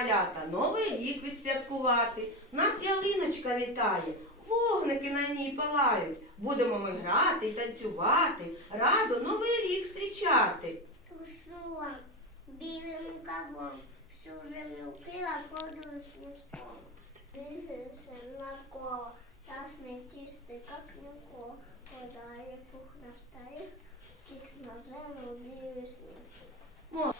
малята, новий рік відсвяткувати. Нас ялиночка вітає, вогники на ній палають. Будемо ми грати і танцювати, радо новий рік зустрічати. Уснула білим кавом, сужем рукила подруг сніжком. Бігався навколо, ясний чистий, як ніко. подає пух на старих, кік на землю білий сніг. も！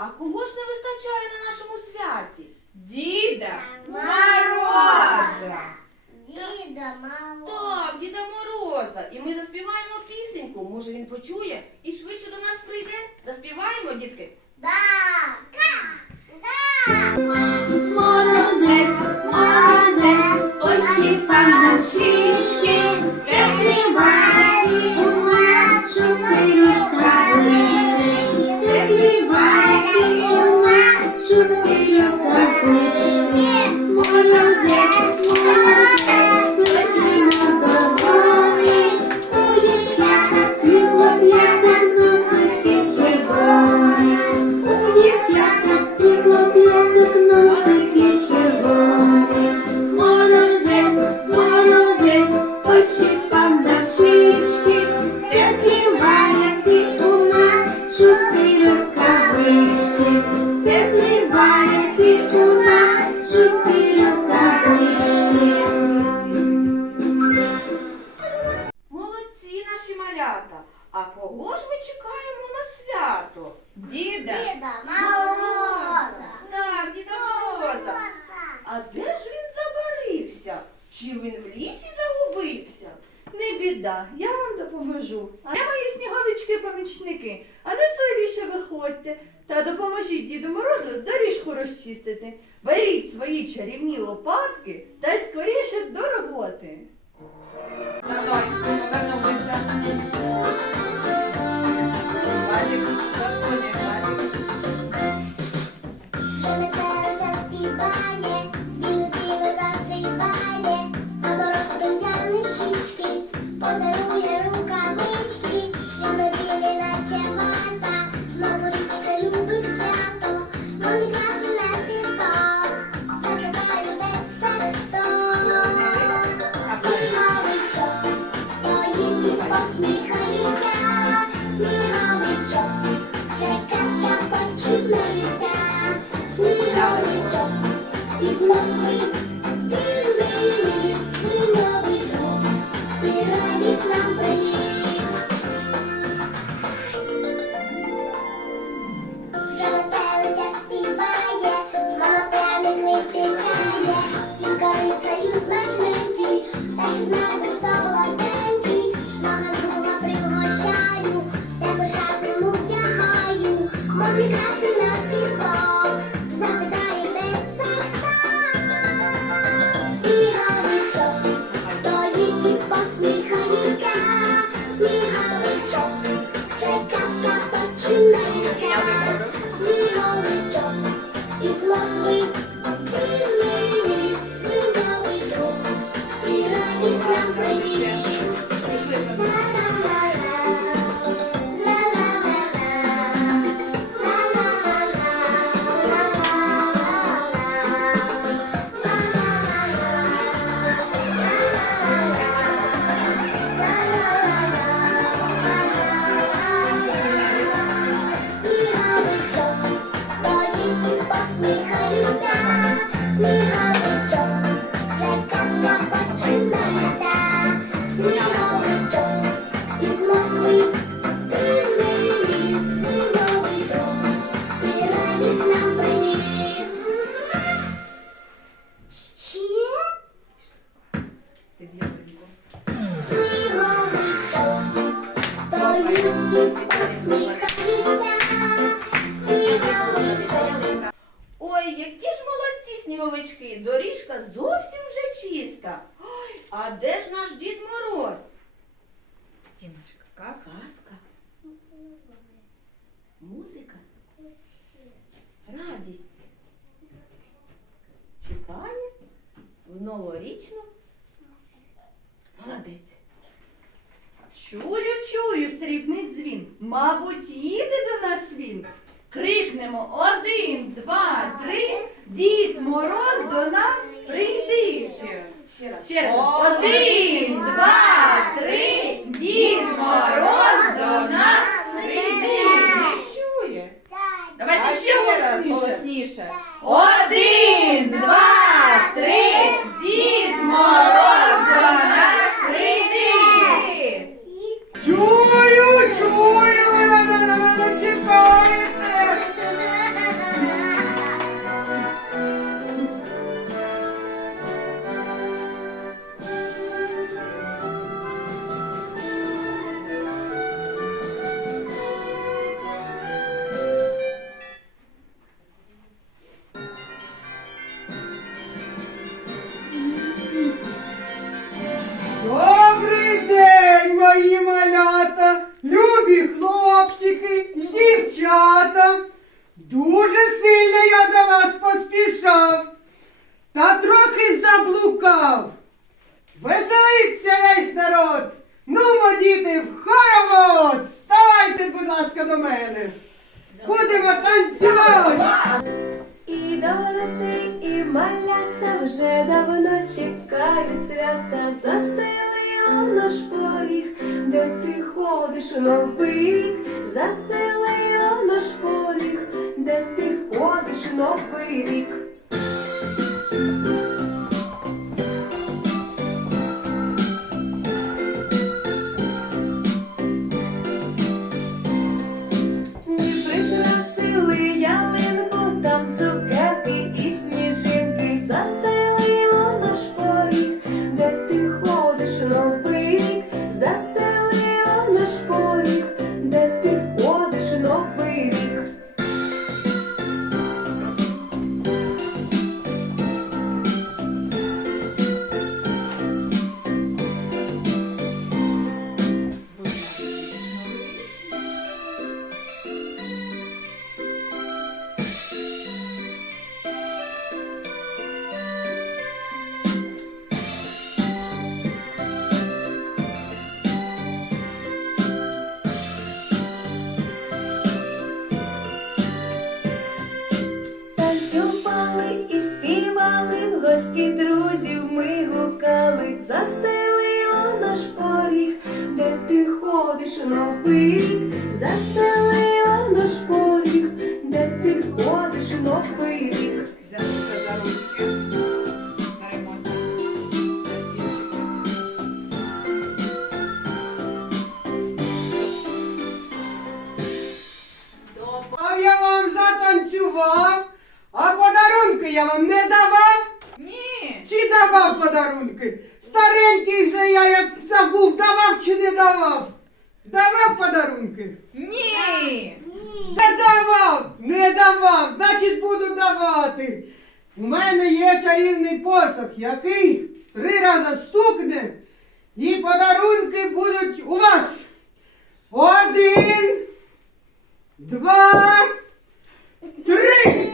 Acum допоможіть Діду Морозу доріжку розчистити. Беріть свої чарівні лопатки та й скоріше до роботи. Давай, сніговичок із мокрий дивний зимовий друг радість нам приніс. Вже співає, мама пряник випікає, він корицею смачненький, та ще з медом солоденький, мама пригощаю, тебе шапку вдягаю, мамі краси із Посміхається, сніговичок. Ой, які ж молодці сніговички! Доріжка зовсім вже чиста. Ой, а де ж наш Дід Мороз? Дімочка, казка. Казка. Музика. Радість. Чекає в новорічну. Молодець. Чую, чую, срібний дзвін. Мабуть, їде до нас він. Крикнемо один, два, три. Дід Мороз до нас прийди. Ще раз. Ще раз. Один, два, малята вже давно чекають свята, застелила наш поріг, де ти ходиш новий рік, застелило наш поріг, де ти ходиш новий рік. тільки друзів ми гукали, застелила наш поріг, де ти ходиш, но. давати. У мене є чарівний посох, який три рази стукне і подарунки будуть у вас. Один, два, три.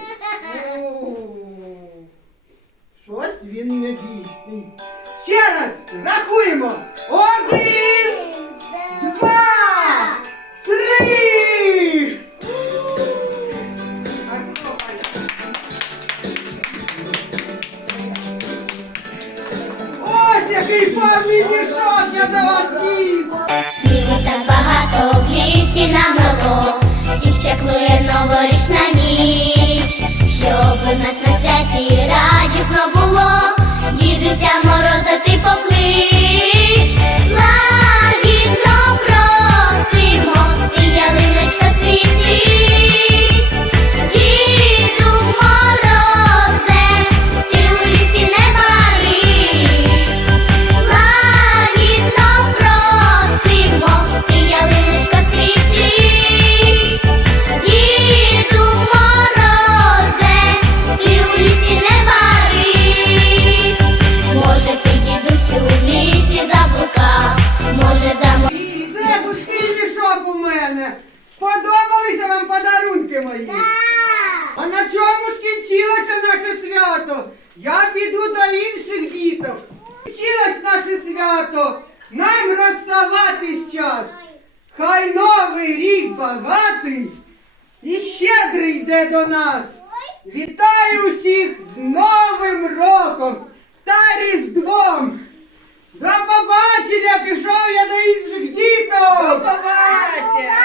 Щось він не дійсний. Ще раз рахуємо. Один. вже до нас. Вітаю усіх з Новим роком та Різдвом. До побачення пішов я до інших діток. До побачення!